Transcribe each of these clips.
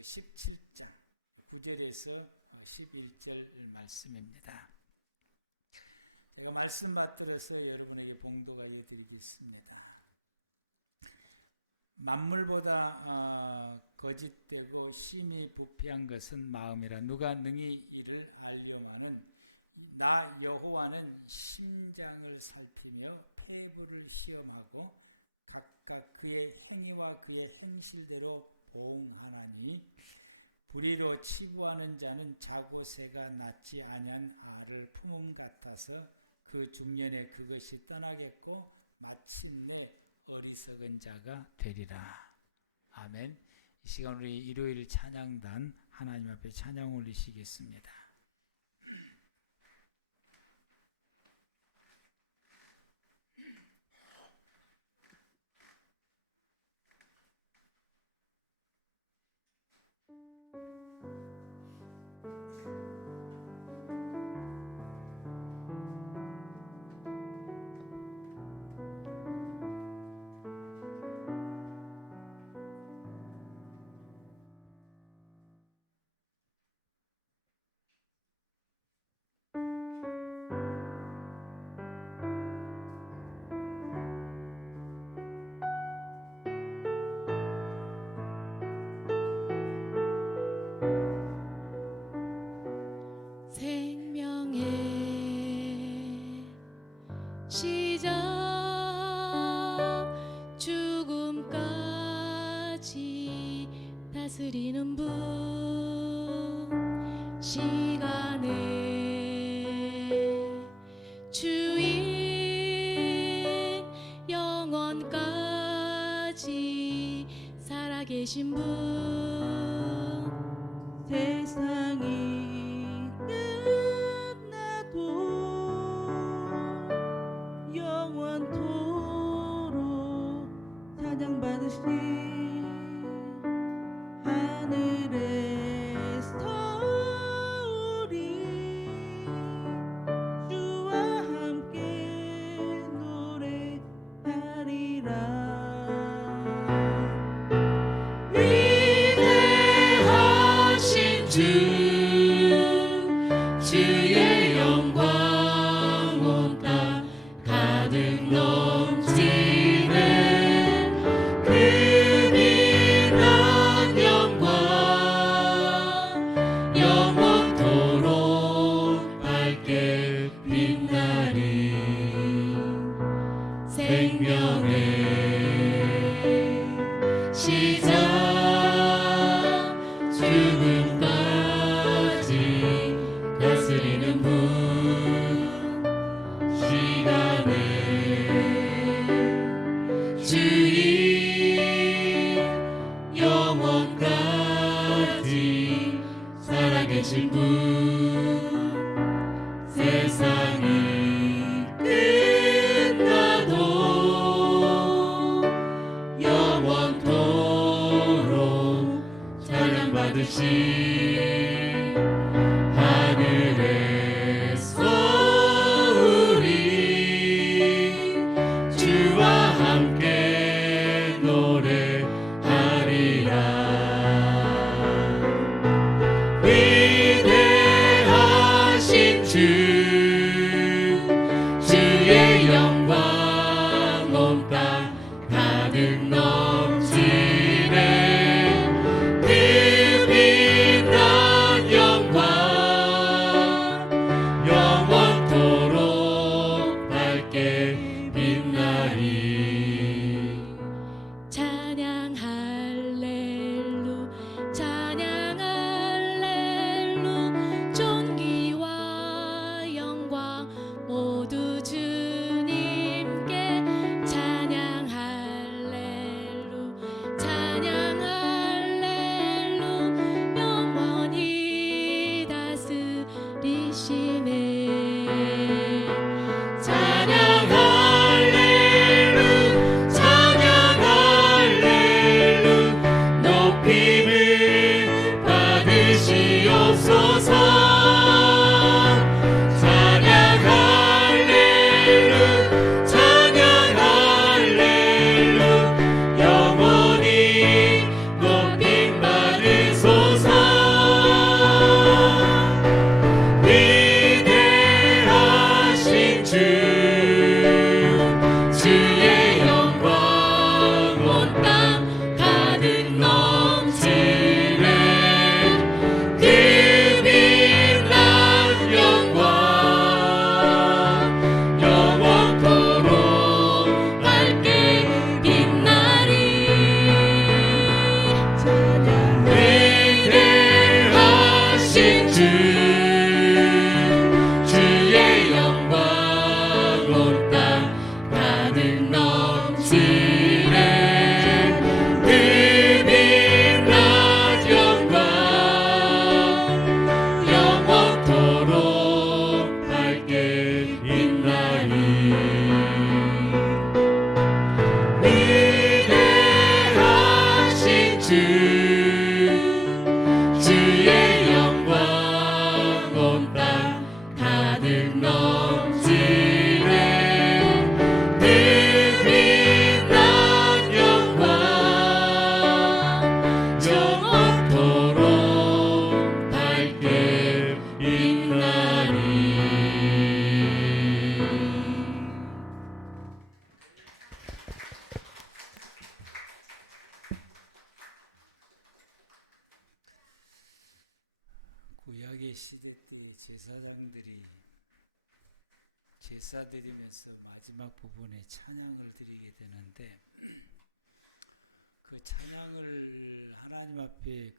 17장 9절에서 11절 말씀입니다. 제가 말씀 받들어서 여러분에게 봉독하여 드리겠습니다. 만물보다 거짓되고 심히 부패한 것은 마음이라. 누가 능히 이를 알려마는. 나 여호와는 심장을 살피며 폐부를 시험하고 각각 그의 행위와 그의 행실대로 보응하나니, 불의로 치부하는 자는 자고 새가 낳지 아니한 알을 품음 같아서 그 중년에 그것이 떠나겠고 마침내 어리석은 자가 되리라. 아멘. 이 시간 우리 일요일 찬양단 하나님 앞에 찬양 올리시겠습니다. 다스리는 분, 시간의 주인, 영원까지 살아계신 분, 세상이 끝나도 영원토록 찬양받으신 하늘의 스토리, 주와 함께 노래하리라. 위대하신 주, 주의 영광 온 땅 가득 넘치네. 그 빛난 영광 영원토록 밝게 빛나리. 생명의 시작, 죽음까지 다스리는 분, 시간의 주인, 영원까지 살아계신 분, 세상이 끝나도 영원토록 찬양받으신 하늘의 소리, 주와 함께 노래하리라. 위대하신 주, 주의 영광 온 땅 가득 넘치네. 그 빛난 구약의 시대 때 제사장들이 제사 드리면서 마지막 부분에 찬양을 드리게 되는데 그 찬양을 하나님 앞에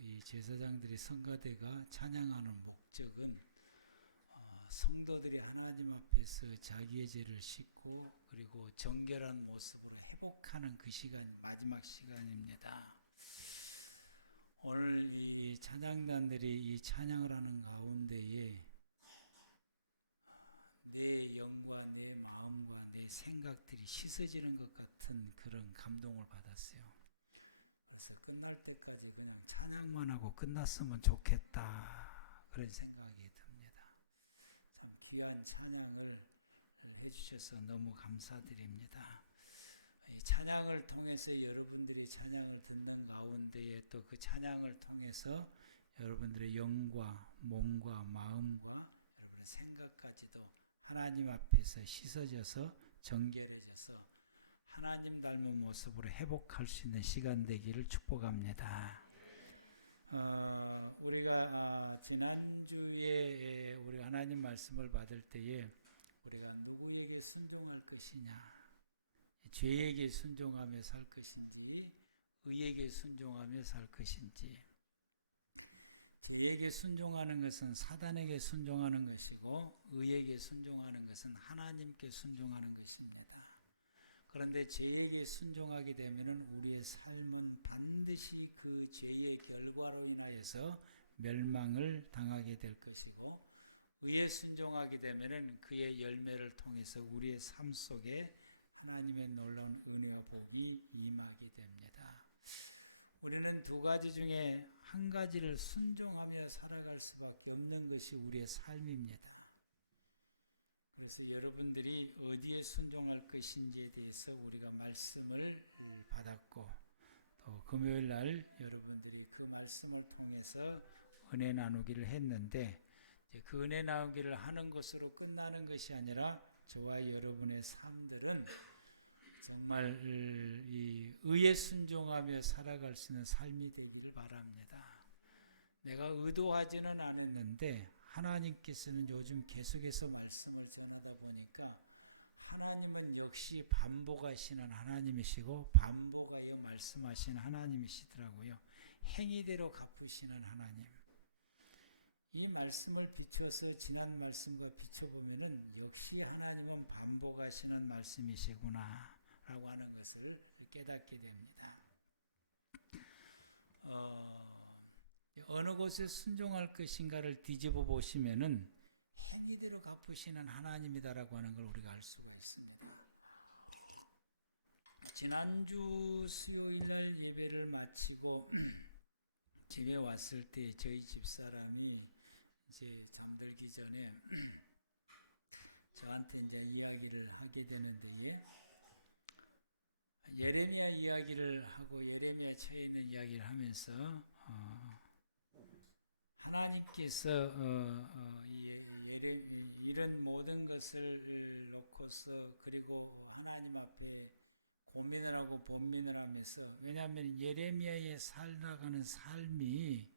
이 제사장들의 성가대가 찬양하는 목적은 성도들이 하나님 앞에서 자기의 죄를 씻고 그리고 정결한 모습으로 회복하는 그 시간, 마지막 시간입니다. 오늘 이 찬양단들이 이 찬양을 하는 가운데에 내 영과 내 마음과 내 생각들이 씻어지는 것 같은 그런 감동을 받았어요. 그래서 끝날 때까지 그냥 찬양만 하고 끝났으면 좋겠다, 그런 생각이 듭니다. 참 귀한 찬양을 해주셔서 너무 감사드립니다. 이 찬양을 통해서 여러분들이 찬양을 듣는 가운데에 또 그 찬양을 통해서 여러분들의 영과 몸과 마음과 여러분의 생각까지도 하나님 앞에서 씻어져서 정결해져서 하나님 닮은 모습으로 회복할 수 있는 시간 되기를 축복합니다. 우리가 지난주에 우리 하나님 말씀을 받을 때에 우리가 누구에게 순종할 것이냐, 죄에게 순종하며 살 것인지 의에게 순종하며 살 것인지, 죄에게 순종하는 것은 사단에게 순종하는 것이고 의에게 순종하는 것은 하나님께 순종하는 것입니다. 그런데 죄에게 순종하게 되면 우리의 삶은 반드시 그 죄의 결과로 인하여서 멸망을 당하게 될 것이고, 의에 순종하게 되면 그의 열매를 통해서 우리의 삶 속에 하나님의 놀라운 은혜와 복이 임하게 됩니다. 우리는 두 가지 중에 한 가지를 순종하며 살아갈 수밖에 없는 것이 우리의 삶입니다. 그래서 여러분들이 어디에 순종할 것인지에 대해서 우리가 말씀을 받았고, 또 금요일 날 여러분들이 그 말씀을 통해서 은혜 나누기를 했는데, 이제 그 은혜 나누기를 하는 것으로 끝나는 것이 아니라 저와 여러분의 삶들은 정말 이 의에 순종하며 살아갈 수 있는 삶이 되기를 바랍니다. 내가 의도하지는 않았는데 하나님께서는 요즘 계속해서 말씀을 전하다 보니까 하나님은 역시 반복하시는 하나님이시고 반복하여 말씀하시는 하나님이시더라고요. 행위대로 갚으시는 하나님. 이 말씀을 비춰서 지난 말씀과 비춰보면은 역시 하나님은 반복하시는 말씀이시구나 라고 하는 것을 깨닫게 됩니다. 어느 곳에 순종할 것인가를 뒤집어 보시면은 행위대로 갚으시는 하나님이다라고 하는 걸 우리가 알 수가 있습니다. 지난주 수요일 날 예배를 마치고 집에 왔을 때 저희 집사람이 이제 잠들기 전에 저한테 이제 이야기를 하게 되는데, 예레미야 이야기를 하고 예레미야 처해 있는 이야기를 하면서 하나님께서 이런 모든 것을 놓고서 그리고 하나님 앞에 고민을 하고 번민을 하면서, 왜냐하면 예레미야의 살아가는 삶이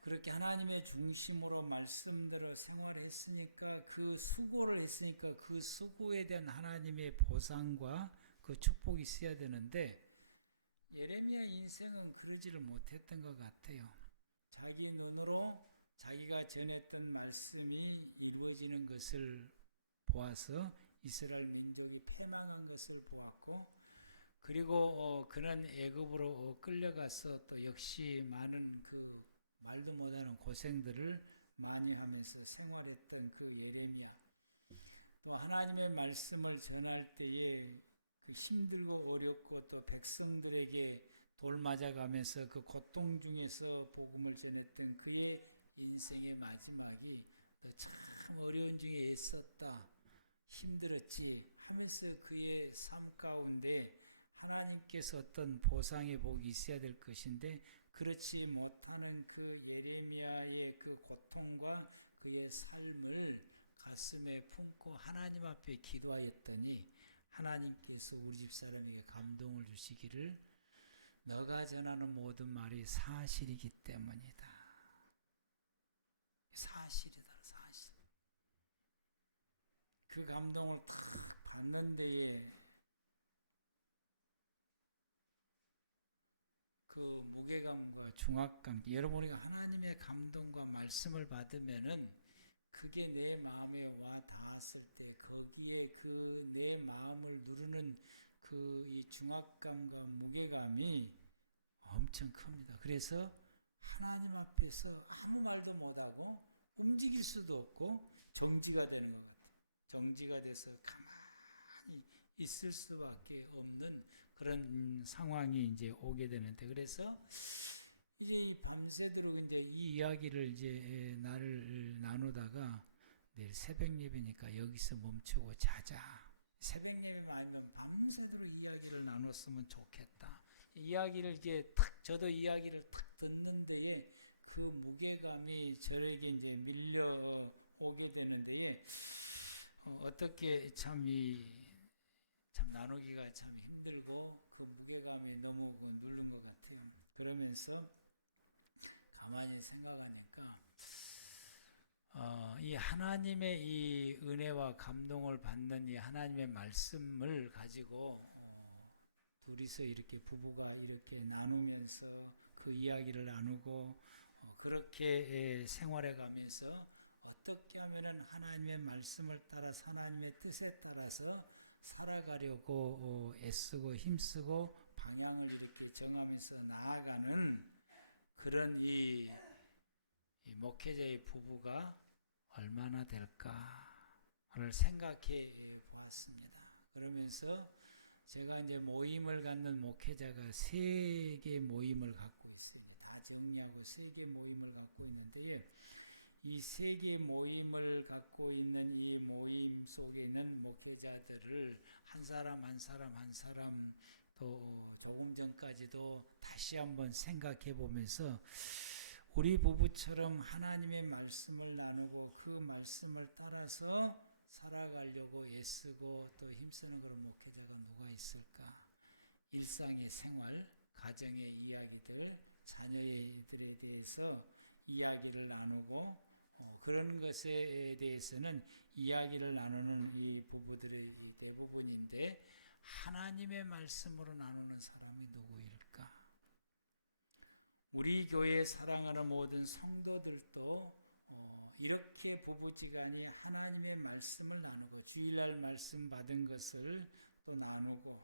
그렇게 하나님의 중심으로 말씀대로 생활했으니까, 그 수고를 했으니까 그 수고에 대한 하나님의 보상과 그 축복이 있어야 되는데 예레미야 인생은 그러지를 못했던 것 같아요. 자기 눈으로 자기가 전했던 말씀이 이루어지는 것을 보아서 이스라엘 민족이 패망한 것을 보았고, 그리고 그는 애굽으로 끌려가서 또 역시 많은 그 말도 못하는 고생들을 많이 하면서 생활했던 그 예레미야, 또 하나님의 말씀을 전할 때에 그 힘들고 어렵고 또 백성들에게 돌 맞아가면서 그 고통 중에서 복음을 전했던 그의 인생의 마지막이 너 참 어려운 중에 애썼다, 힘들었지 하면서 그의 삶 가운데 하나님께서 어떤 보상의 복이 있어야 될 것인데, 그렇지 못하는 그 예레미야의 그 고통과 그의 삶을 가슴에 품고 하나님 앞에 기도하였더니 하나님께서 우리 집사람에게 감동을 주시기를, 너가 전하는 모든 말이 사실이기 때문이다. 사실이다, 사실. 그 감동을 탁 받는 데에 그 무게감과 중압감, 여러분 우리가 하나님의 감동과 말씀을 받으면은 그게 내 마음에 와 닿았을 때 거기에 그 내 마음을 누르는 그 이 중압감과 무게감이 엄청 큽니다. 그래서 하나님 앞에서 아무 말도 못하고 움직일 수도 없고 정지가 되는 것 같아요. 정지가 돼서 가만히 있을 수밖에 없는 그런 상황이 이제 오게 되는데, 그래서 이제 이 밤새도록 이제 이 이야기를 이제 나누다가 내일 새벽 예배니까 여기서 멈추고 자자. 새벽 예배만 아니면 밤새도록 이야기를 나눴으면 좋겠다. 이야기를 이제 탁 저도 이야기를 탁 듣는 데에 그 무게감이 저에게 이제 밀려 오게 되는 데에 어떻게 참 나누기가 참 힘들고 그 무게감이 너무 누른 것 같아요. 그러면서 가만히 생각하니까 이 하나님의 이 은혜와 감동을 받는 이 하나님의 말씀을 가지고 둘이서 이렇게 부부가 이렇게 나누면서 그 이야기를 나누고 그렇게 생활해 가면서 어떻게 하면은 하나님의 말씀을 따라서 하나님의 뜻에 따라서 살아가려고 애쓰고 힘쓰고 방향을 이렇게 정하면서 나아가는 그런 이 목회자의 부부가 얼마나 될까를 생각해 보았습니다. 그러면서 제가 이제 모임을 갖는 목회자가 3개 모임을 갖고 있어요. 이제 다 정리하고 3개 모임을 갖고 있는데, 이 3개 모임을 갖고 있는 이 모임 속에 있는 목회자들을 한 사람 한 사람 한 사람 또 조금 전까지도 다시 한번 생각해 보면서 우리 부부처럼 하나님의 말씀을 나누고 그 말씀을 따라서 살아가려고 애쓰고 또 힘쓰는 그런 목회자가 누가 있을까? 일상의 생활, 가정의 이야기들, 자녀들에 대해서 이야기를 나누고 그런 것에 대해서는 이야기를 나누는 이 부부들의 이 대부분인데, 하나님의 말씀으로 나누는 사람이 누구일까? 우리 교회 사랑하는 모든 성도들도 이렇게 부부지간이 하나님의 말씀을 나누고 주일날 말씀 받은 것을 또 나누고,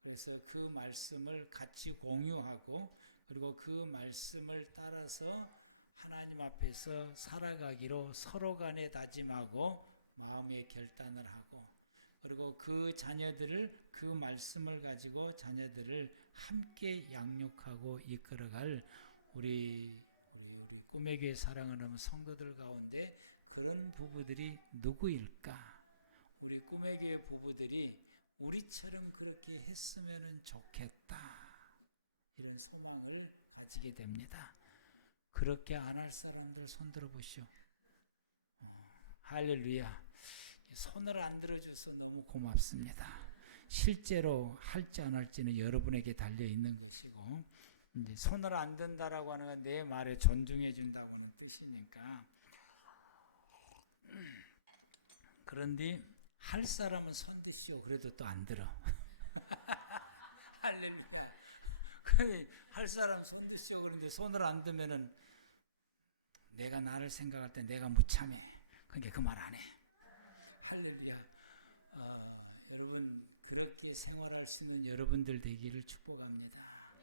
그래서 그 말씀을 같이 공유하고 그리고 그 말씀을 따라서 하나님 앞에서 살아가기로 서로 간에 다짐하고 마음의 결단을 하고, 그리고 그 자녀들을 그 말씀을 가지고 자녀들을 함께 양육하고 이끌어갈 우리 꿈의 교회 사랑하는 성도들 가운데 그런 부부들이 누구일까? 우리 꿈의 교회 부부들이 우리처럼 그렇게 했으면 좋겠다, 이런 소망을 가지게 됩니다. 그렇게 안 할 사람들 손 들어보시오. 할렐루야. 손을 안 들어줘서 너무 고맙습니다. 실제로 할지 안 할지는 여러분에게 달려 있는 것이고, 이제 손을 안 든다라고 하는 건 내 말에 존중해 준다고는 뜻이니까. 그런데 할 사람은 손 드시오. 그래도 또 안 들어. 할렐루야. 할 사람 손 드시오. 그런데 손을 안 들면은 내가 나를 생각할 때 내가 무참해. 그러니까 그 말 안 해. 할렐루야. 여러분 그렇게 생활할 수 있는 여러분들 되기를 축복합니다.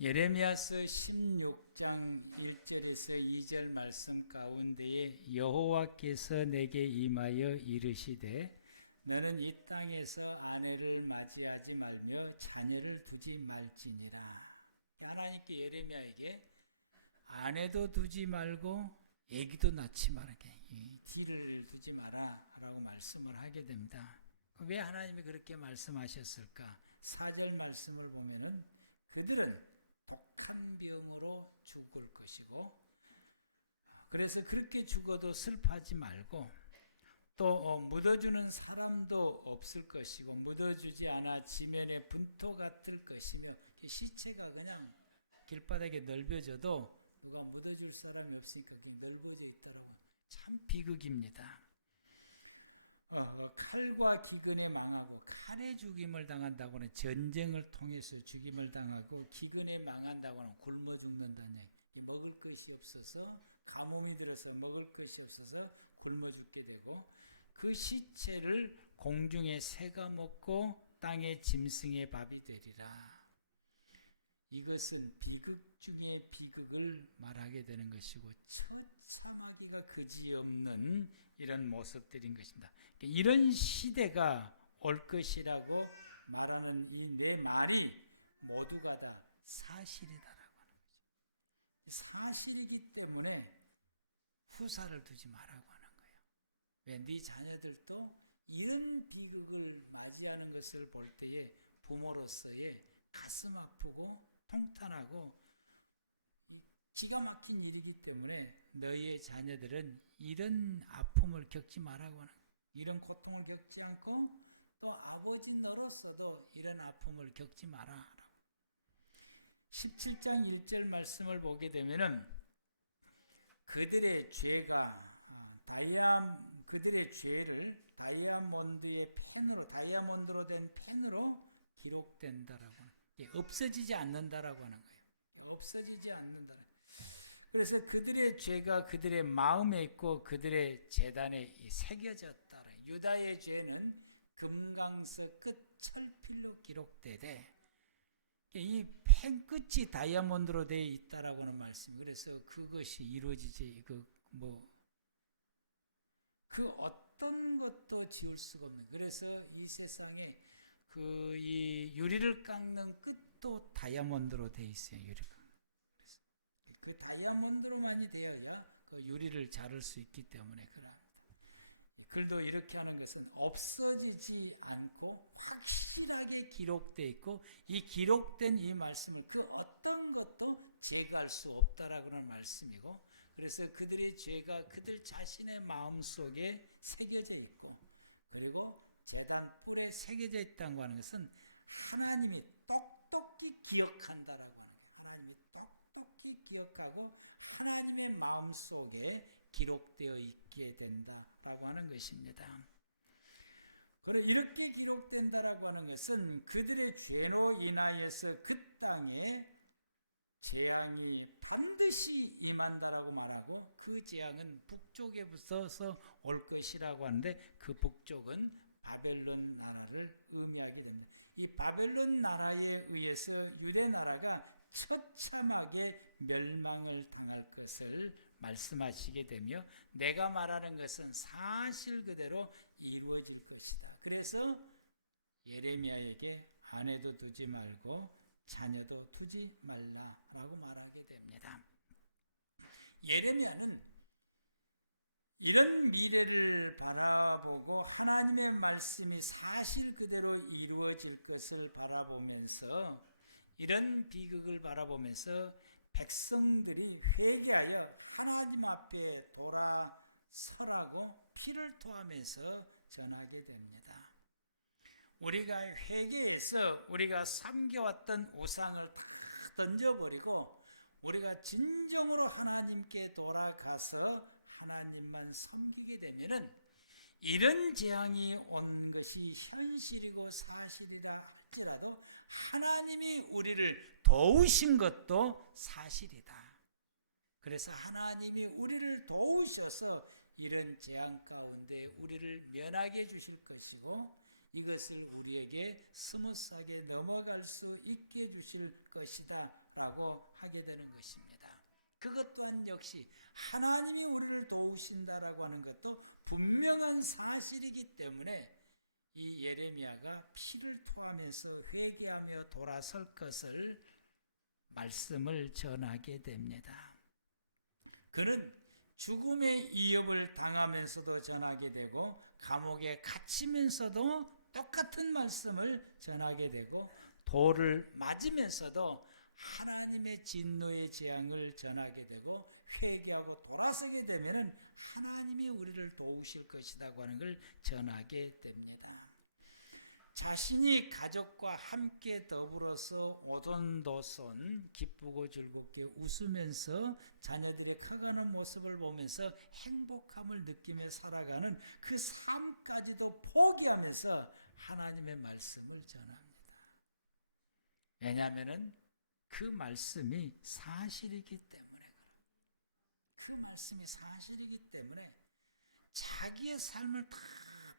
예레미야서 16장 1절에서 2절 말씀 가운데에 여호와께서 내게 임하여 이르시되 너는 이 땅에서 아내를 맞이하지 말며 자녀를 두지 말지니라. 하나님께 예레미야에게 아내도 두지 말고 아기도 낳지 말게, 뒤를 두지 마라 라고 말씀을 하게 됩니다. 왜 하나님이 그렇게 말씀하셨을까? 4절 말씀을 보면은 그들은 독한 병으로 죽을 것이고, 그래서 그렇게 죽어도 슬퍼하지 말고 또 묻어주는 사람도 없을 것이고 묻어주지 않아 지면에 분토가 뜰 것이며, 시체가 그냥 길바닥에 넓혀져도 누가 묻어줄 사람이 없으니까 그냥 넓어져 있다라고. 참 비극입니다. 칼과 기근에 망하고, 칼에 죽임을 당한다고는 전쟁을 통해서 죽임을 당하고, 기근에 망한다고는 굶어 죽는다는 얘기. 먹을 것이 없어서, 가뭄이 들어서 먹을 것이 없어서 굶어 죽게 되고, 그 시체를 공중의 새가 먹고 땅의 짐승의 밥이 되리라. 이것은 비극 중에 비극을 말하게 되는 것이고, 처참하기가 그지없는 이런 모습들인 것입니다. 이런 시대가 올 것이라고 말하는 이 내 말이 모두가 다 사실이다라고 하는 거죠. 사실이기 때문에 후사를 두지 말라고 하는 거예요. 왜? 네 자녀들도 이런 비극을 맞이하는 것을 볼 때에 부모로서의 가슴 아프고 통탄하고 기가 막힌 일이기 때문에 너희의 자녀들은 이런 아픔을 겪지 말라고 하는 거예요. 이런 고통을 겪지 않고 또 아버지 너로서도 이런 아픔을 겪지 마라. 17장 1절 말씀을 보게 되면은 그들의 죄가 그들의 죄를 다이아몬드로 된 펜으로 기록된다라고. 없어지지 않는다라고 하는 거예요. 없어지지 않는다. 그래서 그들의 죄가 그들의 마음에 있고 그들의 제단에 새겨졌다. 유다의 죄는 금강석 끝 철필로 기록되되 이 펜 끝이 다이아몬드로 되어 있다라고 하는 말씀이. 그래서 그것이 이루어지지 그 어떤 것도 지울 수가 없는. 그래서 이 세상에 이 유리를 깎는 끝도 다이아몬드로 되어 있어요. 유리가. 그래서 그 다이아몬드로만이 되어야 그 유리를 자를 수 있기 때문에 그럽니다. 글도 이렇게 하는 것은 없어지지 않고 확실하게 기록되어 있고, 이 기록된 이 말씀을 그 어떤 것도 제거할 수 없다라고 하는 말씀이고, 그래서 그들의 죄가 그들 자신의 마음속에 새겨져 있고, 그리고 제단 뿔에 새겨져 있다고 하는 것은 하나님이 똑똑히 기억한다라고 하는 거예요. 하나님이 똑똑히 기억하고 하나님의 마음속에 기록되어 있게 된다라고 하는 것입니다. 그래 이렇게 기록된다라고 하는 것은 그들의 죄로 인하여서 그 땅에 재앙이 반드시 임한다라고 말하고, 그 재앙은 북쪽에부터 올 것이라고 하는데 그 북쪽은 바벨론 나라를 의미하게 됩니다. 이 바벨론 나라에 의해서 유대 나라가 처참하게 멸망을 당할 것을 말씀하시게 되며, 내가 말하는 것은 사실 그대로 이루어질 것이다. 그래서 예레미야에게 아내도 두지 말고 자녀도 두지 말라라고 말하게 됩니다. 예레미야는 이런 미래를 바라보고 하나님의 말씀이 사실 그대로 이루어질 것을 바라보면서, 이런 비극을 바라보면서 백성들이 회개하여 하나님 앞에 돌아서라고 피를 토하면서 전하게 됩니다. 우리가 회개해서 우리가 섬겨왔던 우상을 다 던져버리고 우리가 진정으로 하나님께 돌아가서 하나님만 섬기게 되면은 이런 재앙이 온 것이 현실이고 사실이라 할지라도 하나님이 우리를 도우신 것도 사실이다. 그래서 하나님이 우리를 도우셔서 이런 재앙 가운데 우리를 면하게 해주실 것이고, 이것을 우리에게 스무스하게 넘어갈 수 있게 해주실 것이다 라고 하게 되는 것입니다. 그것 또한 역시 하나님이 우리를 도우신다라고 하는 것도 분명한 사실이기 때문에 이 예레미야가 피를 토하면서 회개하며 돌아설 것을 말씀을 전하게 됩니다. 그는 죽음의 위협을 당하면서도 전하게 되고, 감옥에 갇히면서도 똑같은 말씀을 전하게 되고, 돌을 맞으면서도 하나님의 진노의 재앙을 전하게 되고, 회개하고 돌아서게 되면은 하나님이 우리를 도우실 것이라고 하는 걸 전하게 됩니다. 자신이 가족과 함께 더불어서 오손도손 기쁘고 즐겁게 웃으면서 자녀들의 커가는 모습을 보면서 행복함을 느끼며 살아가는 그 삶까지도 포기하면서 하나님의 말씀을 전합니다. 왜냐하면 그 말씀이 사실이기 때문에 그 말씀이 사실이기 때문에 자기의 삶을 다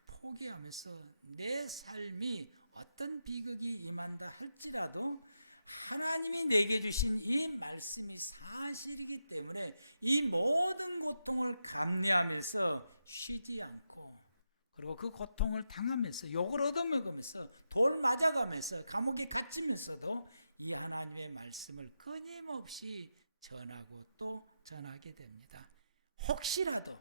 포기하면서 내 삶이 어떤 비극이 임한다 할지라도 하나님이 내게 주신 이 말씀이 사실이기 때문에 이 모든 고통을 감내하면서 쉬지 않고, 그리고 그 고통을 당하면서 욕을 얻어먹으면서 돌 맞아가면서 감옥에 갇히면서도 이 하나님의 말씀을 끊임없이 전하고 또 전하게 됩니다. 혹시라도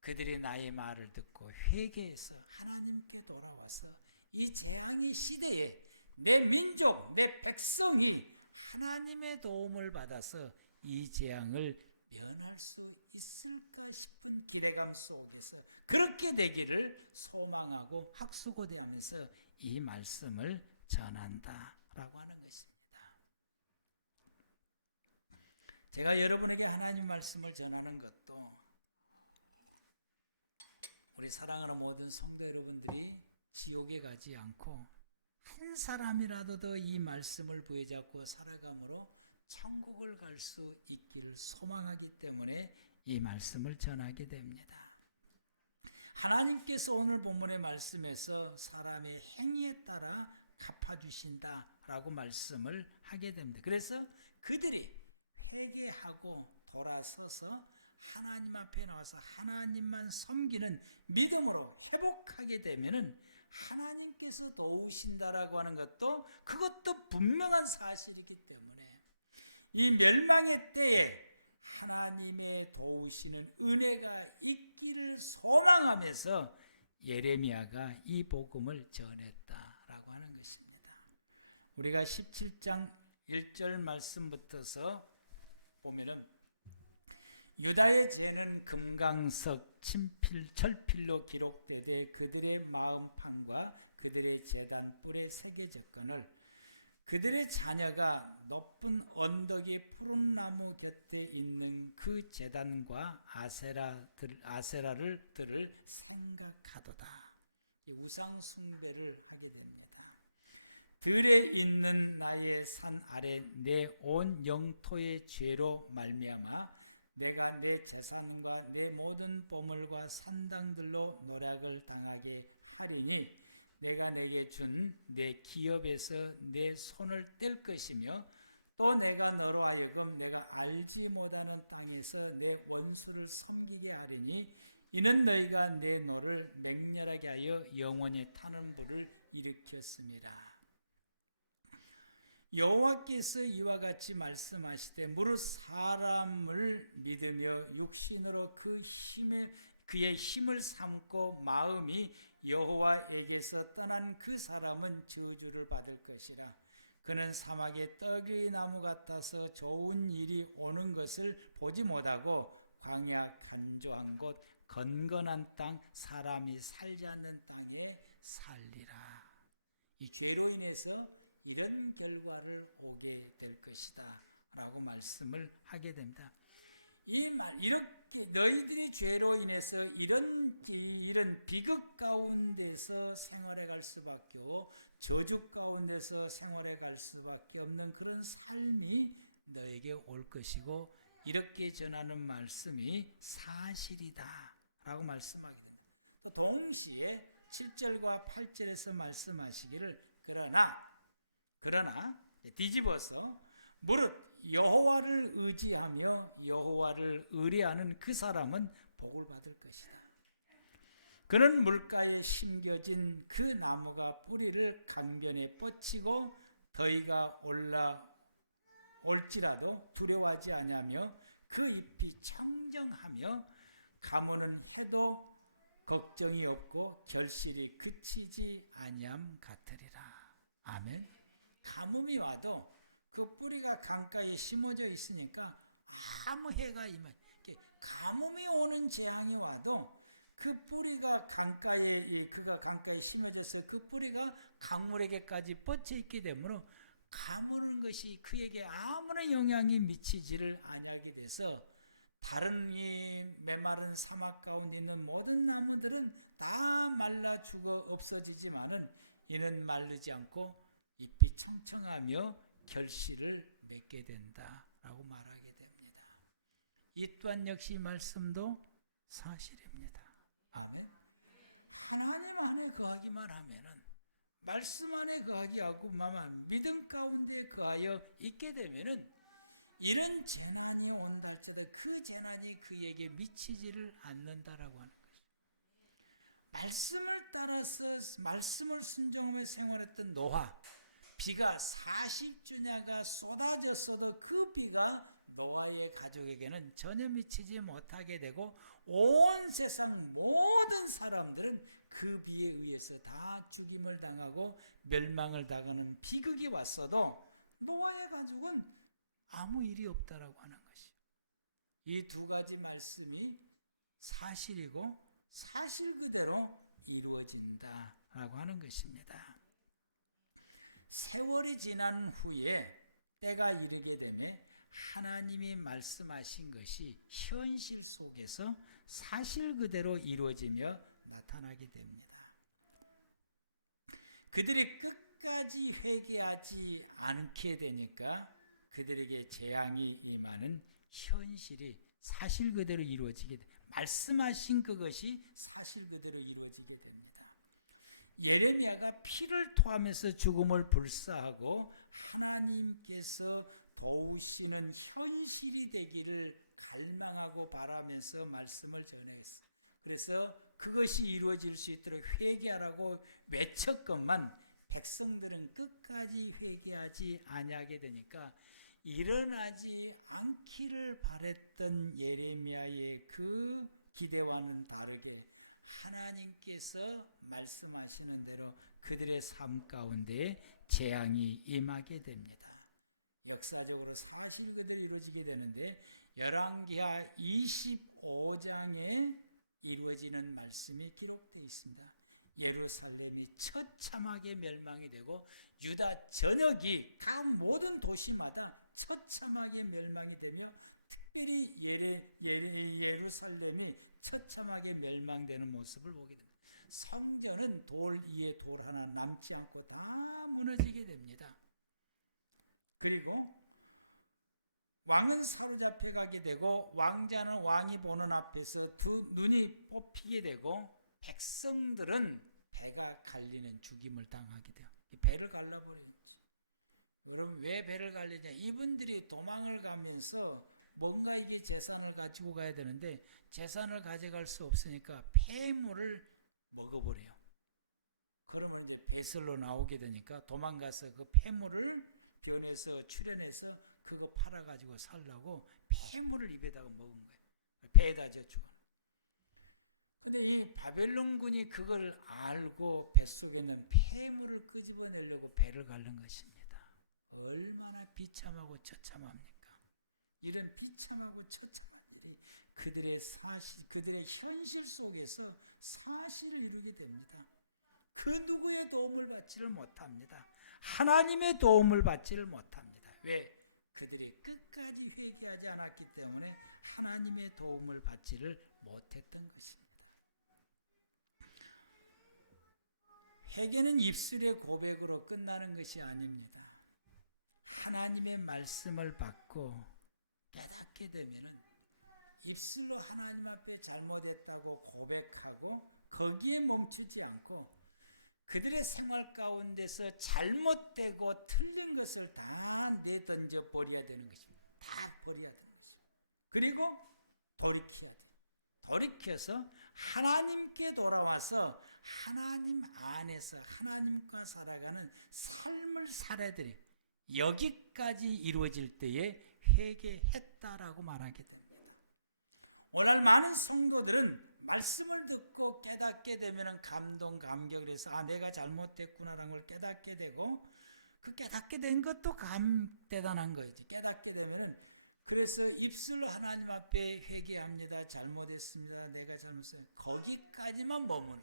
그들이 나의 말을 듣고 회개해서 하나님께 돌아와서 이 재앙의 시대에 내 민족, 내 백성이 하나님의 도움을 받아서 이 재앙을 면할 수 있을까 싶은 기대감 속에서 그렇게 되기를 소망하고 학수고대하면서 이 말씀을 전한다라고 하는 것입니다. 제가 여러분에게 하나님 말씀을 전하는 것도 우리 사랑하는 모든 성도 여러분들이 지옥에 가지 않고 한 사람이라도 더 이 말씀을 부여잡고 살아감으로 천국을 갈 수 있기를 소망하기 때문에 이 말씀을 전하게 됩니다. 하나님께서 오늘 본문의 말씀에서 사람의 행위에 따라 갚아주신다라고 말씀을 하게 됩니다. 그래서 그들이 회개하고 돌아서서 하나님 앞에 나와서 하나님만 섬기는 믿음으로 회복하게 되면은 하나님께서 도우신다라고 하는 것도 그것도 분명한 사실이기 때문에 이 멸망의 때에 하나님의 도우시는 은혜가 있기를 소망하면서 예레미야가 이 복음을 전했다라고 하는 것입니다. 우리가 17장 1절 말씀부터서 보면은 유다의 죄는 금강석 철필로 기록되되 그들의 마음판과 그들의 제단 뿔에 새겨졌거늘 그들의 자녀가 높은 언덕의 푸른 나무 곁에 있는 그 제단과 아세라를 들을 생각하도다. 우상 숭배를 하게 됩니다. 들에 있는 나의 산 아래 내 온 영토의 죄로 말미암아 내가 내 재산과 내 모든 보물과 산당들로 노략을 당하게 하리니 내가 내게 준 내 기업에서 내 손을 뗄 것이며 또 내가 너로 하여금 내가 알지 못하는 땅에서 내 원수를 섬기게 하리니 이는 너희가 내 노를 맹렬하게 하여 영원히 타는 불을 일으켰습니다. 여호와께서 이와 같이 말씀하시되 무릇 사람을 믿으며 육신으로 그의 힘을 삼고 마음이 여호와에게서 떠난 그 사람은 저주를 받을 것이라. 그는 사막의 떡의 나무 같아서 좋은 일이 오는 것을 보지 못하고 광야 간조한 곳 건건한 땅 사람이 살지 않는 땅에 살리라. 이 죄로 인해서 이런 결과를 오게 될 것이다 라고 말씀을 하게 됩니다. 이렇게 너희들이 죄로 인해서 이런 비극 가운데서 생활해 갈 수밖에 없고 저주 가운데서 생활해 갈 수밖에 없는 그런 삶이 너에게 올 것이고 이렇게 전하는 말씀이 사실이다 라고 말씀하게 된다. 또 동시에 7절과 8절에서 말씀하시기를 그러나 뒤집어서 무릇 여호와를 의지하며 여호와를 의뢰하는 그 사람은 복을 받을 것이다. 그는 물가에 심겨진 그 나무가 뿌리를 강변에 뻗치고 더위가 올지라도 두려워하지 아니하며 그 잎이 청정하며 가무는 해도 걱정이 없고 결실이 그치지 아니함 같으리라. 아멘. 가뭄이 와도 그 뿌리가 강가에 심어져 있으니까 아무 해가 임한 가뭄이 오는 재앙이 와도 그 뿌리가 그가 강가에 심어져서 그 뿌리가 강물에게까지 뻗쳐 있게 되므로 가무는 것이 그에게 아무런 영향이 미치지를 아니하게 돼서 다른 이 메마른 사막 가운데 있는 모든 나무들은 다 말라 죽어 없어지지만은 이는 마르지 않고 잎이 청청하며 결실을 맺게 된다라고 말하게 됩니다. 이 또한 역시 말씀도 사실입니다. 아멘. 하나님 안에 거하기만 하면은, 말씀 안에 거하기 하고만 믿음 가운데 거하여 있게 되면은 이런 재난이 온다 할지라도 그 재난이 그에게 미치지를 않는다라고 하는 거죠. 말씀을 따라서 말씀을 순종하며 생활했던 노아, 비가 40주냐가 쏟아졌어도 그 비가 노아의 가족에게는 전혀 미치지 못하게 되고 온 세상 모든 사람들은 그 비에 의해서 다 죽임을 당하고 멸망을 당하는 비극이 왔어도 노아의 가족은 아무 일이 없다라고 하는 것이죠. 이 두 가지 말씀이 사실이고 사실 그대로 이루어진다라고 하는 것입니다. 세월이 지난 후에 때가 이르게 되면 하나님이 말씀하신 것이 현실 속에서 사실 그대로 이루어지며 나타나게 됩니다. 그들이 끝까지 회개하지 않게 되니까 그들에게 재앙이 임하는 현실이 사실 그대로 이루어지게 됩니다. 말씀하신 그것이 사실 그대로 이루어지게 됩니다. 예레미야가 피를 토하면서 죽음을 불사하고 하나님께서 도우시는 현실이 되기를 갈망하고 바라면서 말씀을 전했어요. 그래서 그것이 이루어질 수 있도록 회개하라고 외쳤건만 백성들은 끝까지 회개하지 아니하게 되니까 일어나지 않기를 바랬던 예레미야의 그 기대와는 다르게 하나님께서 말씀하시는 대로 그들의 삶 가운데 재앙이 임하게 됩니다. 역사적으로 사실 그대로 이루어지게 되는데 열왕기하 25장에 이루어지는 말씀이 기록되어 있습니다. 예루살렘이 처참하게 멸망이 되고 유다 전역이 각 모든 도시마다 처참하게 멸망이 되며 특별히 예루살렘이 처참하게 멸망되는 모습을 보게 됩니다. 성전은 돌 위에 돌 하나 남지 않고 다 무너지게 됩니다. 그리고 왕은 사로잡혀 가게 되고 왕자는 왕이 보는 앞에서 두 눈이 뽑히게 되고 백성들은 배가 갈리는 죽임을 당하게 돼요. 배를 갈라버렸지. 여러분 왜 배를 갈리냐? 이분들이 도망을 가면서 뭔가 이게 재산을 가지고 가야 되는데 재산을 가져갈 수 없으니까 폐물을 먹어버려요. 그러면 이제 배설로 나오게 되니까 도망가서 그 폐물을 변해서 출연해서 그거 팔아가지고 살라고 폐물을 입에다가 먹은 거예요. 배에다 젖주고. 근데 이 바벨론군이 그걸 알고 뱃속에 있는 폐물을 끄집어내려고 배를 갈른 것입니다. 얼마나 비참하고 처참합니까? 이런 비참하고 처참한 일이 그들의 현실 속에서 사실을 이루게 됩니다. 그 누구의 도움을 받지를 못합니다. 하나님의 도움을 받지를 못합니다. 왜? 그들이 끝까지 회개하지 않았기 때문에 하나님의 도움을 받지를 못했던 것입니다. 회개는 입술의 고백으로 끝나는 것이 아닙니다. 하나님의 말씀을 받고 깨닫게 되면은 입술로 하나님 앞에 잘못했다고 고백하고 거기에 멈추지 않고 그들의 생활 가운데서 잘못되고 틀린 것을 다 내던져 버려야 되는 것입니다. 다 버려야 되는 것입니다. 그리고 돌이켜야 돼요. 돌이켜서 하나님께 돌아와서 하나님 안에서 하나님과 살아가는 삶을 살아야 돼요. 여기까지 이루어질 때에 회개했다라고 말하게 됩니다. 오늘 많은 성도들은 말씀을 듣고 깨닫게 되면 감동, 감격을 해서 내가 잘못됐구나라는 걸 깨닫게 되고 그 깨닫게 된 것도 대단한 거지. 깨닫게 되면 그래서 입술로 하나님 앞에 회개합니다. 잘못했습니다. 내가 잘못했어요. 거기까지만 머물러.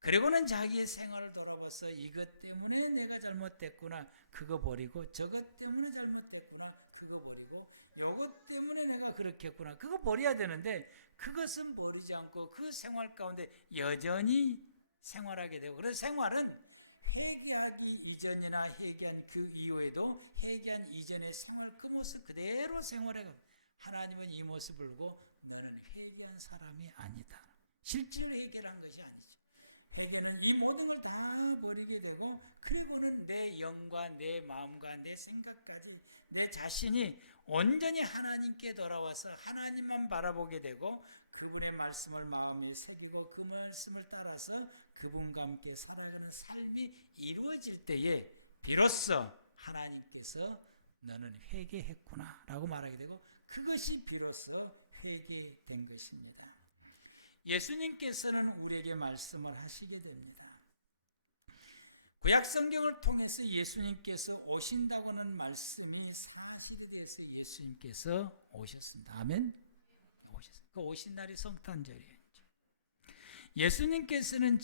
그리고는 자기의 생활을 돌아봐서 이것 때문에 내가 잘못됐구나. 그거 버리고, 저것 때문에 잘못됐구나. 그거 버리고, 요것 때문에 내가 그렇게 했구나. 그거 버려야 되는데 그것은 버리지 않고 그 생활 가운데 여전히 생활하게 되고, 그래서 생활은 회개하기 이전이나 회개한 그 이후에도 회개한 이전의 생활 그 모습 그대로 생활해가. 하나님은 이 모습을 보고 너는 회개한 사람이 아니다. 실제로 회개를 한 것이 아니죠. 회개는 이 모든 걸 다 버리게 되고, 그리고는 내 영과 내 마음과 내 생각까지 내 자신이 온전히 하나님께 돌아와서 하나님만 바라보게 되고, 그분의 말씀을 마음에 새기고 그 말씀을 따라서 그분과 함께 살아가는 삶이 이루어질 때에 비로소 하나님께서 너는 회개했구나 라고 말하게 되고, 그것이 비로소 회개된 것입니다. 예수님께서는 우리에게 말씀을 하시게 됩니다. 구약 성경을 통해서 예수님께서 오신다고는 말씀이 사실에 대해서 예수님께서 오셨습니다. 아멘. 오셨습니다. 그 오신 날이 성탄절이에요. 예수님께서는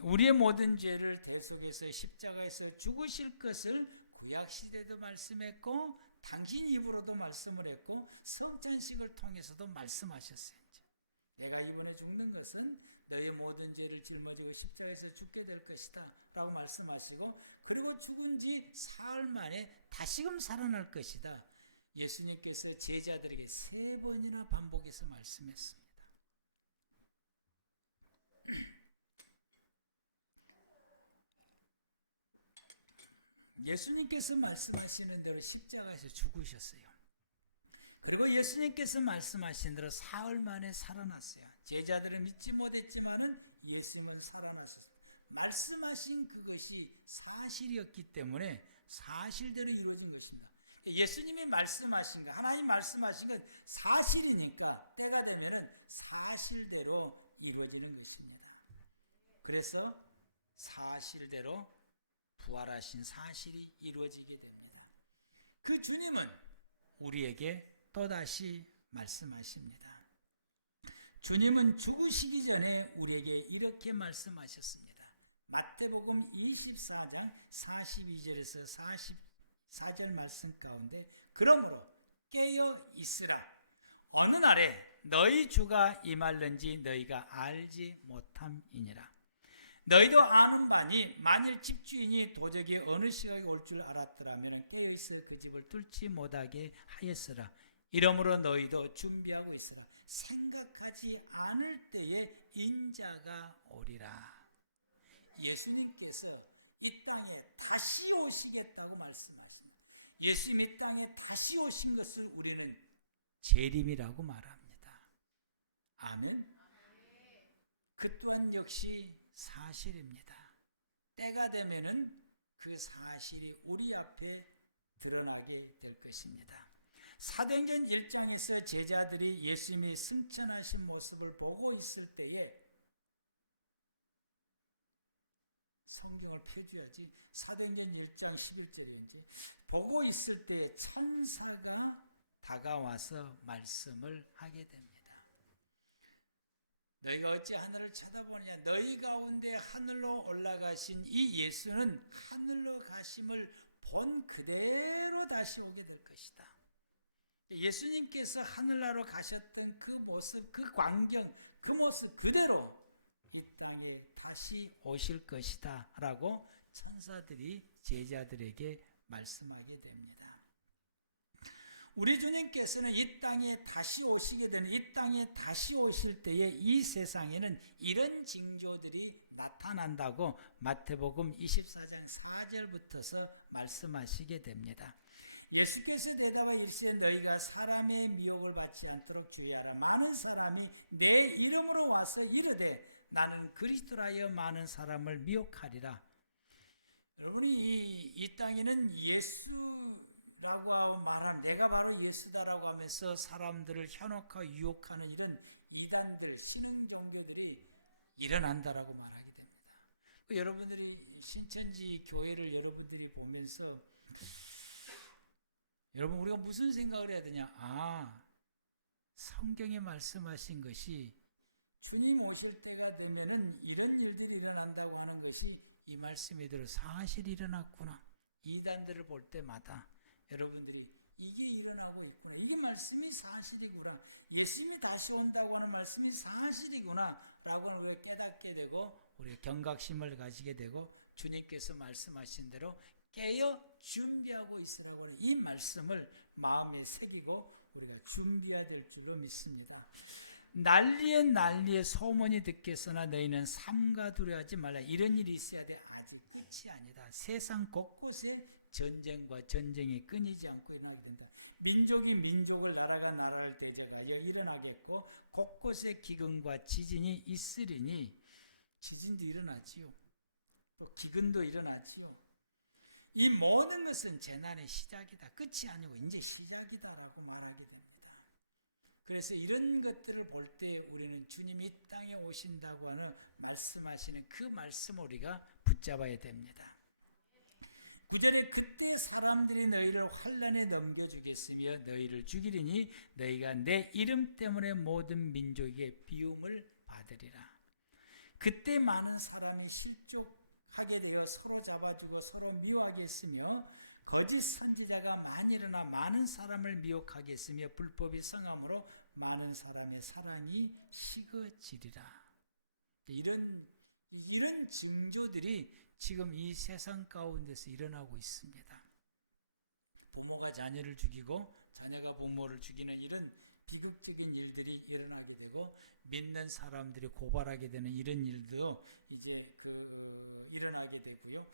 우리의 모든 죄를 대속해서 십자가에서 죽으실 것을 구약 시대도 말씀했고, 당신 입으로도 말씀을 했고, 성찬식을 통해서도 말씀하셨어요. 내가 이번에 죽는 것은 너의 모든 죄를 짊어지고 십자가에서 죽게 될 것이다 라고 말씀하시고, 그리고 죽은 지 사흘 만에 다시금 살아날 것이다. 예수님께서 제자들에게 3번이나 반복해서 말씀했습니다. 예수님께서 말씀하시는 대로 십자가에서 죽으셨어요. 그리고 예수님께서 말씀하신 대로 사흘 만에 살아났어요. 제자들은 믿지 못했지만은 예수님은 살아나셨습니다. 말씀하신 그것이 사실이었기 때문에 사실대로 이루어진 것입니다. 예수님이 말씀하신 것, 하나님 말씀하신 건 사실이니까 때가 되면은 사실대로 이루어지는 것입니다. 그래서 사실대로 부활하신 사실이 이루어지게 됩니다. 그 주님은 우리에게 또다시 말씀하십니다. 주님은 죽으시기 전에 우리에게 이렇게 말씀하셨습니다. 마태복음 24장 42절에서 44절 말씀 가운데, 그러므로 깨어 있으라. 어느 날에 너희 주가 임할는지 너희가 알지 못함이니라. 너희도 아는 바니 만일 집주인이 도적이 어느 시각에 올 줄 알았더라면 깨어있어 그 집을 뚫지 못하게 하였으라. 이러므로 너희도 준비하고 있으라. 생각하지 않을 때에 인자가 오리라. 예수님께서 이 땅에 다시 오시겠다고 말씀하신다. 예수님 이 땅에 다시 오신 것을 우리는 재림이라고 말합니다. 아멘. 그 또한 역시 사실입니다. 때가 되면은 그 사실이 우리 앞에 드러나게 될 것입니다. 사도행전 1장에서 제자들이 예수님이 승천하신 모습을 보고 있을 때에, 성경을 펴줘야지, 사도행전 1장 11절이었지, 보고 있을 때에 천사가 다가와서 말씀을 하게 됩니다. 너희가 어찌 하늘을 쳐다보느냐. 너희 가운데 하늘로 올라가신 이 예수는 하늘로 가심을 본 그대로 다시 오게 될 것이다. 예수님께서 하늘나라로 가셨던 그 모습, 그 광경, 그 모습 그대로 이 땅에 다시 오실 것이다 라고 천사들이 제자들에게 말씀하게 됩니다. 우리 주님께서는 이 땅에 다시 오시게 되는, 이 땅에 다시 오실 때에 이 세상에는 이런 징조들이 나타난다고 마태복음 24장 4절부터서 말씀하시게 됩니다. 예수께서 대답하여 이르시되 너희가 사람의 미혹을 받지 않도록 주의하라. 많은 사람이 내 이름으로 와서 이르되 나는 그리스도라여 많은 사람을 미혹하리라. 여러분이 이 땅에는 예수라고 하고 말하면 내가 바로 예수다라고 하면서 사람들을 현혹하고 유혹하는 이런 이단들, 신흥 종교들이 일어난다라고 말하게 됩니다. 여러분들이 신천지 교회를 여러분들이 보면서 여러분 우리가 무슨 생각을 해야 되냐? 성경이 말씀하신 것이 주님 오실 때가 되면은 이런 일들이 일어난다고 하는 것이 이 말씀이 들어 사실이 일어났구나. 이단들을 볼 때마다 여러분들이 이게 일어나고 있구나. 이게 말씀이 사실이구나. 예수님이 다시 온다고 하는 말씀이 사실이구나 라고 하는 걸 깨닫게 되고 우리가 경각심을 가지게 되고 주님께서 말씀하신 대로 깨어 준비하고 있으라고 하는 이 말씀을 마음에 새기고 우리가 준비해야 될 줄로 믿습니다. 난리에 소문이 듣겠으나 너희는 삼가 두려워하지 말라. 이런 일이 있어야 돼. 아직 끝이 아니다. 세상 곳곳에 전쟁과 전쟁이 끊이지 않고 일어나게 된다. 민족이 민족을, 나라가 나라를 대적하여 일어나겠고 곳곳에 기근과 지진이 있으리니, 지진도 일어나지요. 또 기근도 일어나지요. 이 모든 것은 재난의 시작이다. 끝이 아니고 이제 시작이다라고 말하게 됩니다. 그래서 이런 것들을 볼 때 우리는 주님이 이 땅에 오신다고 하는 말씀하시는 그 말씀을 우리가 붙잡아야 됩니다. 9절에 그때 사람들이 너희를 환난에 넘겨주겠으며 너희를 죽이리니 너희가 내 이름 때문에 모든 민족에게 비움을 받으리라. 그때 많은 사람이 실족하게 되어 서로 잡아주고 서로 미워하겠으며 거짓 선지자가 많이 일어나 많은 사람을 미혹하겠으며 불법이 성함으로 많은 사람의 사랑이 식어지리라. 이런 징조들이 지금 이 세상 가운데서 일어나고 있습니다. 부모가 자녀를 죽이고 자녀가 부모를 죽이는 이런 비극적인 일들이 일어나게 되고 믿는 사람들이 고발하게 되는 이런 일도 이제 일어나게 되고요.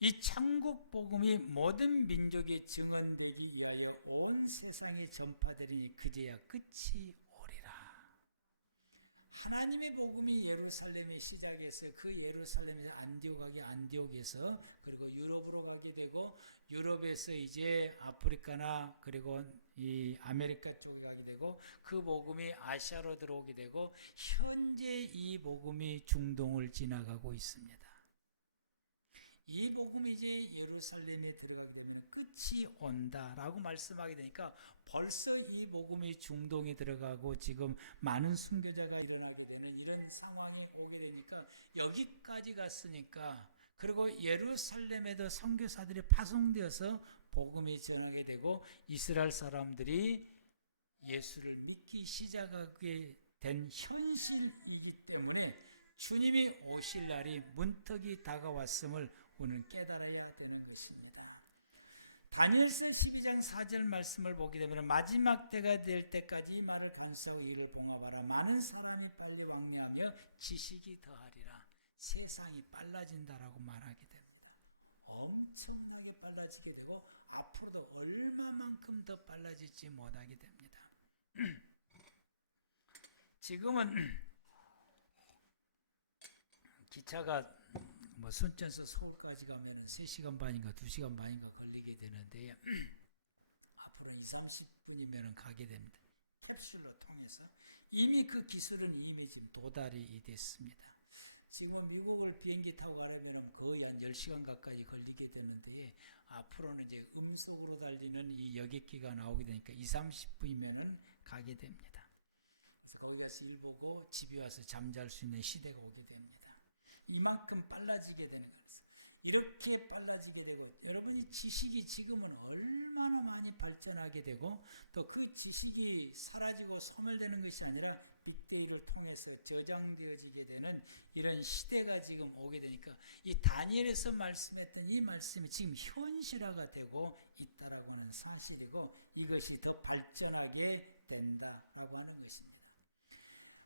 이 천국 복음이 모든 민족에 증언되기 위하여 온 세상에 전파되리니 그제야 끝이 오리라. 하나님의 복음이 예루살렘의 시작에서 그 예루살렘에서 안디옥에서 그리고 유럽으로 가게 되고 유럽에서 이제 아프리카나 그리고 이 아메리카 쪽에 가게 되고 그 복음이 아시아로 들어오게 되고 현재 이 복음이 중동을 지나가고 있습니다. 이 복음이 이제 예루살렘에 들어가게 되면 끝이 온다라고 말씀하게 되니까 벌써 이 복음이 중동에 들어가고 지금 많은 순교자가 일어나게 되는 이런 상황이 오게 되니까 여기까지 갔으니까 그리고 예루살렘에도 선교사들이 파송되어서 복음이 전하게 되고 이스라엘 사람들이 예수를 믿기 시작하게 된 현실이기 때문에 주님이 오실 날이 문턱이 다가왔음을 우리는 깨달아야 되는 것입니다. 다니엘서 12장 4절 말씀을 보게 되면 마지막 때가 될 때까지 이 말을 간수하고 이를 봉합하라. 많은 사람이 빨리 왕래하며 지식이 더하리라. 세상이 빨라진다라고 말하게 됩니다. 엄청나게 빨라지게 되고 앞으로도 얼마만큼 더 빨라질지 못하게 됩니다. 지금은 기차가 순천에서 서울까지 가면은 3시간 반인가 2시간 반인가 걸리게 되는데 앞으로는 20-30분이면 가게 됩니다. 캡슐로 통해서 이미 그 기술은 이미 지금 도달이 됐습니다. 지금은 미국을 비행기 타고 가려면 거의 한 10시간 가까이 걸리게 되는데 앞으로는 이제 음속으로 달리는 이 여객기가 나오게 되니까 20-30분이면 가게 됩니다. 그래서 거기 가서 일 보고 집에 와서 잠잘 수 있는 시대가 오게 됩니다. 이만큼 빨라지게 되는 거예요. 이렇게 빨라지게 되고 여러분이 지식이 지금은 얼마나 많이 발전하게 되고 또 그 지식이 사라지고 소멸되는 것이 아니라 빅데이터를 통해서 저장되어지게 되는 이런 시대가 지금 오게 되니까 이 다니엘에서 말씀했던 이 말씀이 지금 현실화가 되고 있다라고 하는 사실이고 이것이 더 발전하게 된다라고 하는 것입니다.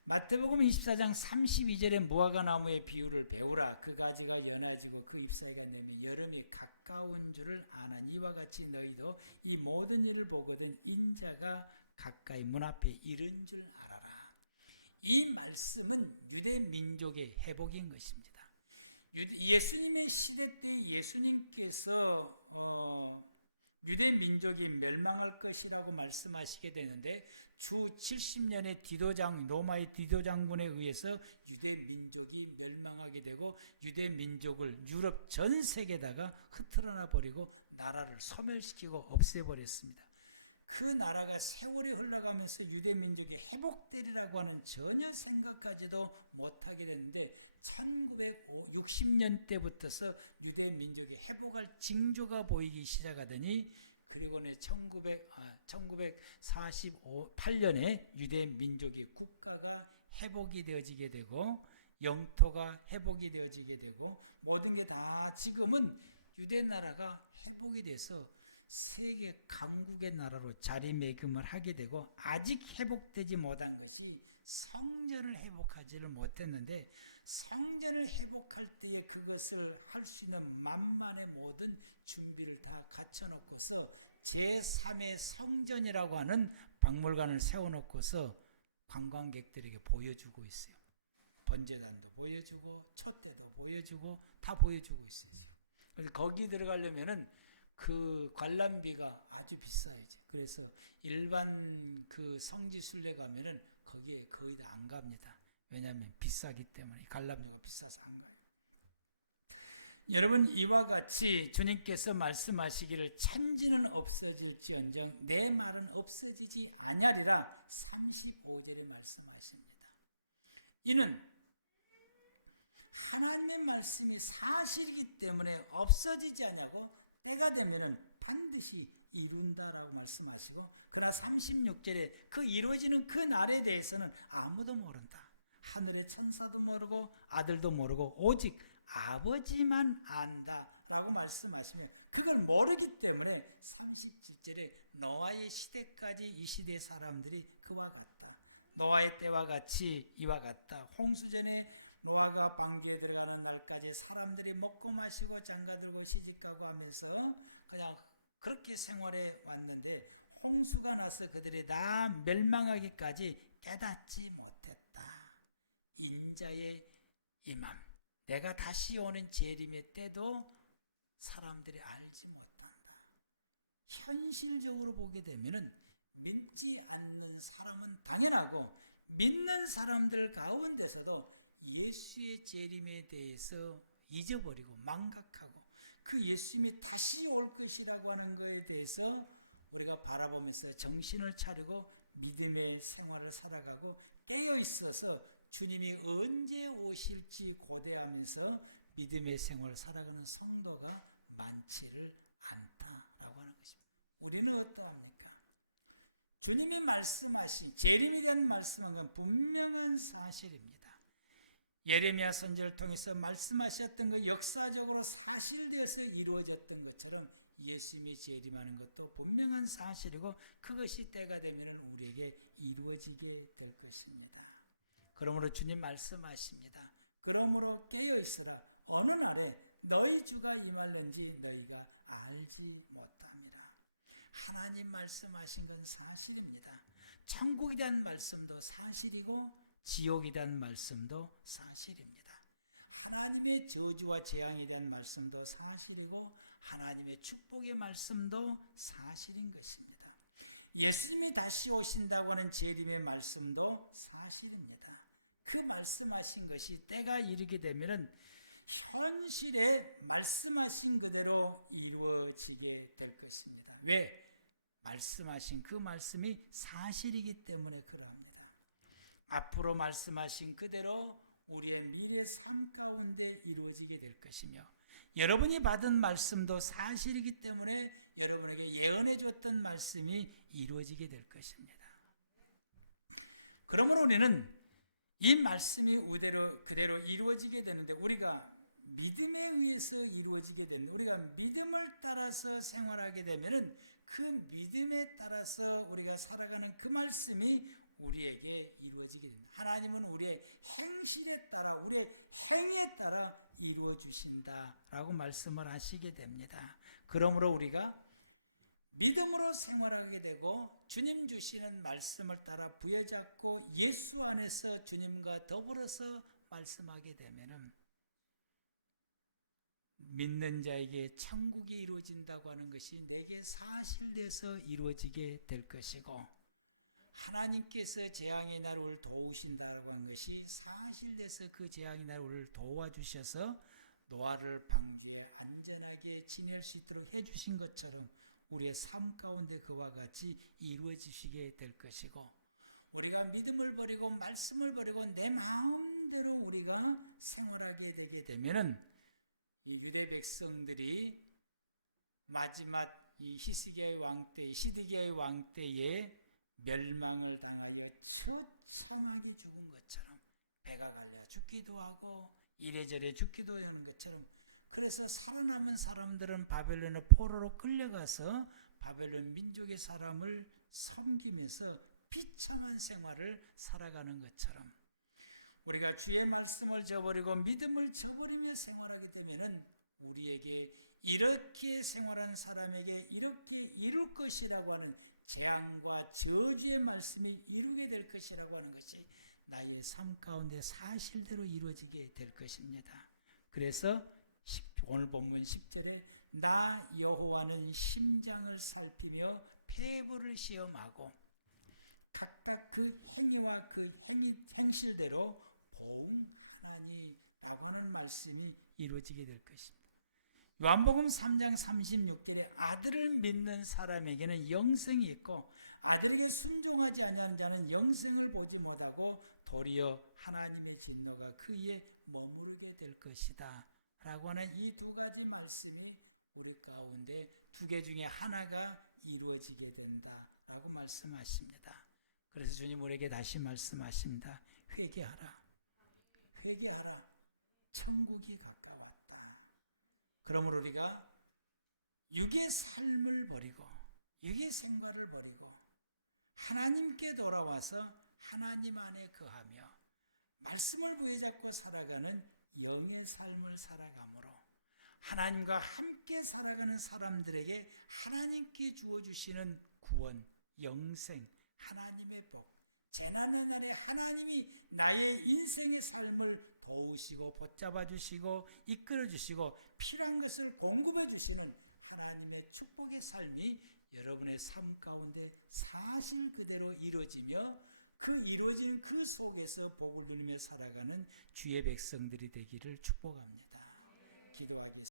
마태복음 24장 32절에 무화과 나무의 비유를 배우라. 그 가지가 연해지고 그 잎사귀가 내면 여름이 가까운 줄을 아나니 이와 같이 너희도 이 모든 일을 보거든 인자가 가까이 문 앞에 이른 줄 알아라. 이 말씀은 유대 민족의 회복인 것입니다. 예수님의 시대 때 예수님께서 유대 민족이 멸망할 것이라고 말씀하시게 되는데 주 70년의 로마의 디도 장군에 의해서 유대 민족이 멸망하게 되고 유대 민족을 유럽 전 세계에다가 흩어나 버리고 나라를 소멸시키고 없애버렸습니다. 그 나라가 세월이 흘러가면서 유대 민족이 회복되리라고 하는 전혀 생각까지도 못하게 됐는데 1960년대부터서 유대 민족이 회복할 징조가 보이기 시작하더니 그리고는 1948년에 유대 민족이 국가가 회복이 되어지게 되고 영토가 회복이 되어지게 되고 모든 게 다 지금은 유대 나라가 회복이 돼서 세계 강국의 나라로 자리매김을 하게 되고 아직 회복되지 못한 것이 성전을 회복하지를 못했는데 성전을 회복할 때에 그것을 할 수 있는 만만의 모든 준비를 다 갖춰놓고서 제3의 성전이라고 하는 박물관을 세워놓고서 관광객들에게 보여주고 있어요. 번제단도 보여주고 촛대도 보여주고 다 보여주고 있어요 지금. 그래서 거기 들어가려면은 그 관람비가 아주 비싸요. 그래서 일반 그 성지 순례 가면은 거기에 거의 다 안 갑니다. 왜냐하면 비싸기 때문에 관람료가 비싸서 안 가요. 여러분 이와 같이 주님께서 말씀하시기를 천지는 없어질지언정 내 말은 없어지지 아니하리라 35절에 말씀하십니다. 이는 하나님의 말씀이 사실이기 때문에 없어지지 아니하고 때가 되면은 반드시 이룬다라고 말씀하시고 그러나 36절에 그 이루어지는 그 날에 대해서는 아무도 모른다. 하늘의 천사도 모르고 아들도 모르고 오직 아버지만 안다라고 말씀하시며 그걸 모르기 때문에 37절에 노아의 시대까지 이 시대 사람들이 그와 같다. 노아의 때와 같이 이와 같다. 홍수전에 노아가 방주에 들어가는 날까지 사람들이 먹고 마시고 장가들고 시집가고 하면서 그냥 그렇게 생활해 왔는데 홍수가 나서 그들이 다 멸망하기까지 깨닫지 못했다. 인자의 임함, 내가 다시 오는 재림의 때도 사람들이 알지 못한다. 현실적으로 보게 되면은 믿지 않는 사람은 당연하고 믿는 사람들 가운데서도 예수의 재림에 대해서 잊어버리고 망각하고 그 예수님이 다시 올 것이라고 하는 것에 대해서 우리가 바라보면서 정신을 차리고 믿음의 생활을 살아가고 깨어 있어서 주님이 언제 오실지 고대하면서 믿음의 생활을 살아가는 성도가 많지를 않다라고 하는 것입니다. 우리는 어떠합니까? 주님이 말씀하신 재림에 대한 말씀한 건 분명한 사실입니다. 예레미야 선지자를 통해서 말씀하셨던 것 역사적으로 사실되어서 이루어졌던 것처럼 예수님이 재림하는 것도 분명한 사실이고 그것이 때가 되면 우리에게 이루어지게 될 것입니다. 그러므로 주님 말씀하십니다. 그러므로 깨어있으라. 어느 날에 너희 주가 임할는지 너희가 알지 못함이라. 하나님 말씀하신 건 사실입니다. 천국에 대한 말씀도 사실이고 지옥에 대한 말씀도 사실입니다. 하나님의 저주와 재앙에 대한 말씀도 사실이고 하나님의 축복의 말씀도 사실인 것입니다. 예수님이 다시 오신다고 하는 재림의 말씀도 사실입니다. 그 말씀하신 것이 때가 이르게 되면은 현실에 말씀하신 그대로 이루어지게 될 것입니다. 왜? 말씀하신 그 말씀이 사실이기 때문에 그러합니다. 앞으로 말씀하신 그대로 우리의 미래 삶 가운데 이루어지게 될 것이며 여러분이 받은 말씀도 사실이기 때문에 여러분에게 예언해 줬던 말씀이 이루어지게 될 것입니다. 그러므로 우리는 이 말씀이 그대로 이루어지게 되는데 우리가 믿음에 의해서 이루어지게 되는데 우리가 믿음을 따라서 생활하게 되면은 그 믿음에 따라서 우리가 살아가는 그 말씀이 우리에게 이루어지게 됩니다. 하나님은 우리의 행실에 따라 우리의 행위에 따라 이루어 주신다라고 말씀을 하시게 됩니다. 그러므로 우리가 믿음으로 생활하게 되고 주님 주시는 말씀을 따라 부여잡고 예수 안에서 주님과 더불어서 말씀하게 되면은 믿는 자에게 천국이 이루어진다고 하는 것이 내게 사실돼서 이루어지게 될 것이고, 하나님께서 재앙의 날 우리를 도우신다고 한 것이 사실돼서 그 재앙의 날 우리를 도와주셔서 노아를 방주에 안전하게 지낼 수 있도록 해주신 것처럼 우리의 삶 가운데 그와 같이 이루어지시게 될 것이고, 우리가 믿음을 버리고 말씀을 버리고 내 마음대로 우리가 생활하게 되게 되면은 이 유대 백성들이 마지막 이 시드기야의 왕 때에 멸망을 당하여 처참하게 죽은 것처럼 배가 갈려 죽기도 하고 이래저래 죽기도 하는 것처럼, 그래서 살아남은 사람들은 바벨론의 포로로 끌려가서 바벨론 민족의 사람을 섬기면서 비참한 생활을 살아가는 것처럼, 우리가 주의 말씀을 저버리고 믿음을 저버리며 생활하게 되면은 우리에게 이렇게 생활한 사람에게 이렇게 이룰 것이라고 하는 재앙과 저주의 말씀이 이루게 될 것이라고 하는 것이 나의 삶 가운데 사실대로 이루어지게 될 것입니다. 그래서 오늘 본문 10절에 나 여호와는 심장을 살피며 폐부를 시험하고 각각 그 행위와 그 행실대로 보응하나니라고 하는 말씀이 이루어지게 될 것입니다. 요한복음 3장 36절에 아들을 믿는 사람에게는 영생이 있고 아들에게 순종하지 아니하는 자는 영생을 보지 못하고 도리어 하나님의 진노가 그에 머무르게 될 것이다 라고 하는 이 두 가지 말씀이 우리 가운데 두 개 중에 하나가 이루어지게 된다라고 말씀하십니다. 그래서 주님 우리에게 다시 말씀하십니다. 회개하라. 회개하라. 천국이 가까웠다. 그러므로 우리가 육의 삶을 버리고 육의 생활을 버리고 하나님께 돌아와서 하나님 안에 거하며 말씀을 부여잡고 살아가는 영의 삶을 살아가므로 하나님과 함께 살아가는 사람들에게 하나님께 주어주시는 구원, 영생, 하나님의 복, 재난의 날에 하나님이 나의 인생의 삶을 도우시고 붙잡아 주시고 이끌어 주시고 필요한 것을 공급해 주시는 하나님의 축복의 삶이 여러분의 삶 가운데 사실 그대로 이루어지며 그 이루어지는 그 속에서 복을 누리며 살아가는 주의 백성들이 되기를 축복합니다. 기도하겠습니다.